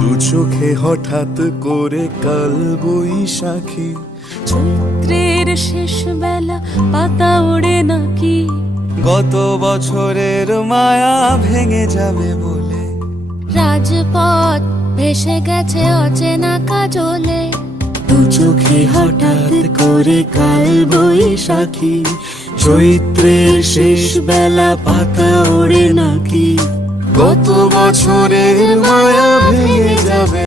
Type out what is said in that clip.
দু চোখে হঠাৎ করে কাল বৈশাখী, চৈত্রের শেষ বেলা পাতা ওড়ে নাকি, গত বছরের মায়া ভেঙে যাবে বলে রাজপথ ভেসে গেছে অচেনা কাজলে। দু চোখে হঠাৎ করে কাল বৈশাখী, চৈত্রের শেষ বেলা পাতা ওড়ে নাকি, গত বছরের মায়া ভেঙে যাবে।